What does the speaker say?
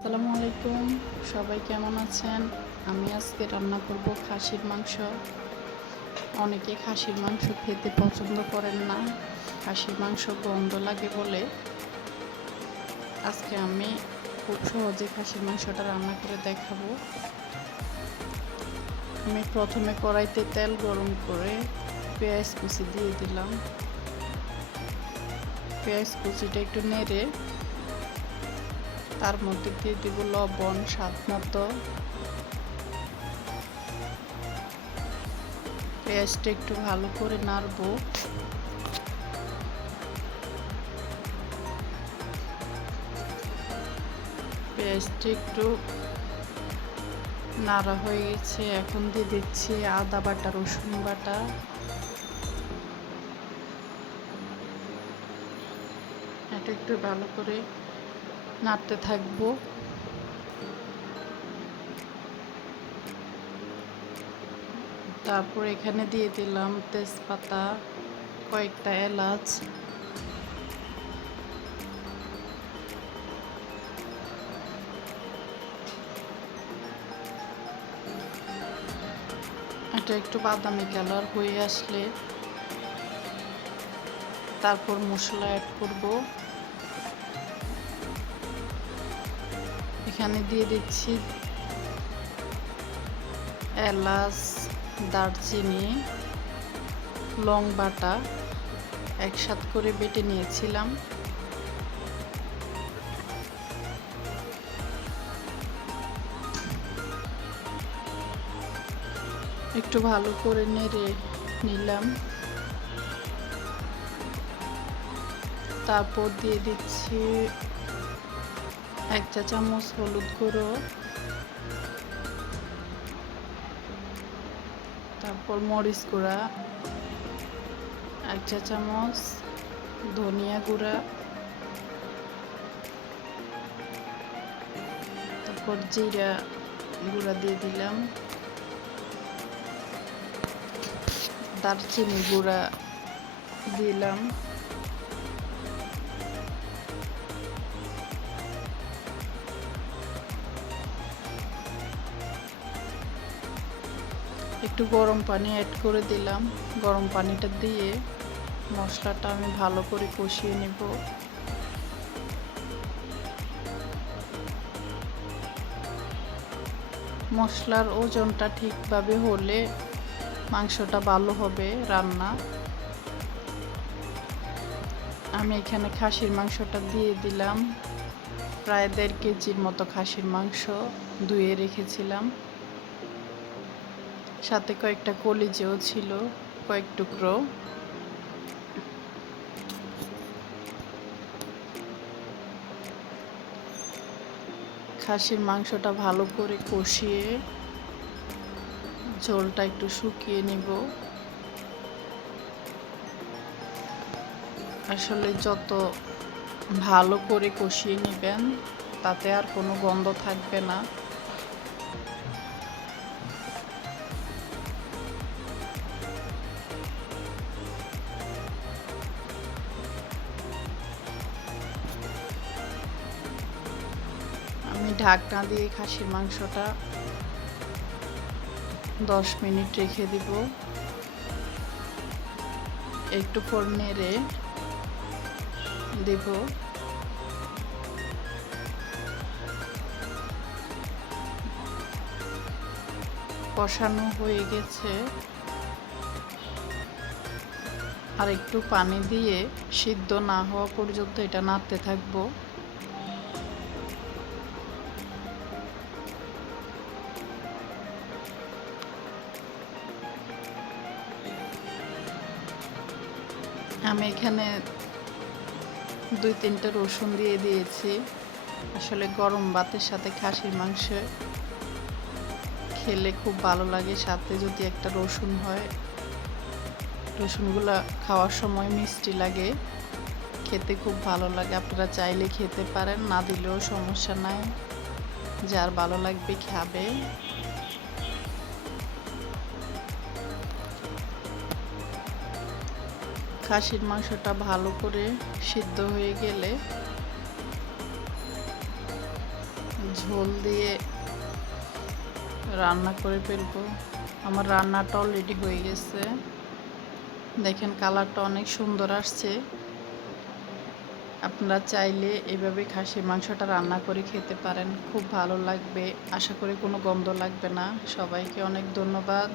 আসসালামু আলাইকুম। সবাই কেমন আছেন? আমি আজকে রান্না করব খাসির মাংস। অনেকে খাসির মাংস খেতে পছন্দ করেন না। খাসির মাংস গন্ধ লাগে বলে। আজকে আমি খুব সহজে খাসির মাংসটা রান্না করে দেখাবো। আমি প্রথমে কড়াইতে তেল গরম করে পেঁয়াজ কুচি দিয়ে দিলাম। পেঁয়াজ কুচিটা একটু নেড়ে তার মধ্যে দিয়ে দিব লবণ, স্বাদ মতো। পেঁয়াজটা একটু ভালো করে নাড়বো। পেঁয়াজটা একটু নাড়া হয়ে গেছে। এখন দিয়ে দিচ্ছি আদা বাটা, রসুন বাটা। এটা একটু ভালো করে নাড়তে থাকব। তারপর এখানে দিয়ে দিলাম তেজপাতা, কয়েকটা এলাচ। এটা একটু বাদামি কালার হয়ে আসলে। তারপর মশলা অ্যাড করব। এখানে দিয়ে দিচ্ছি এলাচ, দারচিনি, লং বাটা একসাথ করে বেটে নিয়েছিলাম। একটু ভালো করে নেড়ে নিলাম। তারপর দিয়ে দিচ্ছি এক চা চামচ হলুদ গুঁড়ো, তারপর মরিচ গুঁড়া, এক চা চামচ ধনিয়া গুঁড়া, তারপর জিরা গুঁড়া দিয়ে দিলাম, দারচিনি গুঁড়া দিলাম। একটু গরম পানি অ্যাড করে দিলাম। গরম পানিটা দিয়ে মশলাটা আমি ভালো করে কষিয়ে নেব। মশলার ওজনটা ঠিকভাবে হলে মাংসটা ভালো হবে রান্না। আমি এখানে খাসির মাংসটা দিয়ে দিলাম। প্রায় দেড় কেজির মতো খাসির মাংস ধুয়ে রেখেছিলাম। সাথে কয়েকটা কলিজেও ছিল, কয়েক টুকরো। খাসির মাংসটা ভালো করে কষিয়ে ঝোলটা একটু শুকিয়ে নিব। আসলে যত ভালো করে কষিয়ে নেবেন, তাতে আর কোনো গন্ধ থাকবে না। ঢাকনা দিয়ে খাসির মাংসটা দশ মিনিট রেখে দিব। একটু পর নেড়ে দেব। কষানো হয়ে গেছে। আর একটু পানি দিয়ে সিদ্ধ না হওয়া পর্যন্ত এটা নাড়তে থাকব। আমি এখানে দুই তিনটে রসুন দিয়ে দিয়েছি। আসলে গরম ভাতের সাথে খাসির মাংস খেলে খুব ভালো লাগে। সাথে যদি একটা রসুন হয়, রসুনগুলো খাওয়ার সময় মিষ্টি লাগে, খেতে খুব ভালো লাগে। আপনারা চাইলে খেতে পারেন, না দিলেও সমস্যা নাই। যার ভালো লাগবে খাবে। খাসির মাংসটা ভালো করে সিদ্ধ হয়ে গেলে ঝোল দিয়ে রান্না করে ফেলব। আমার রান্নাটা অলরেডি হয়ে গেছে। দেখেন কালারটা অনেক সুন্দর আসছে। আপনারা চাইলে এভাবে খাসির মাংসটা রান্না করে খেতে পারেন। খুব ভালো লাগবে। আশা করি কোনো গন্ধ লাগবে না। সবাইকে অনেক ধন্যবাদ।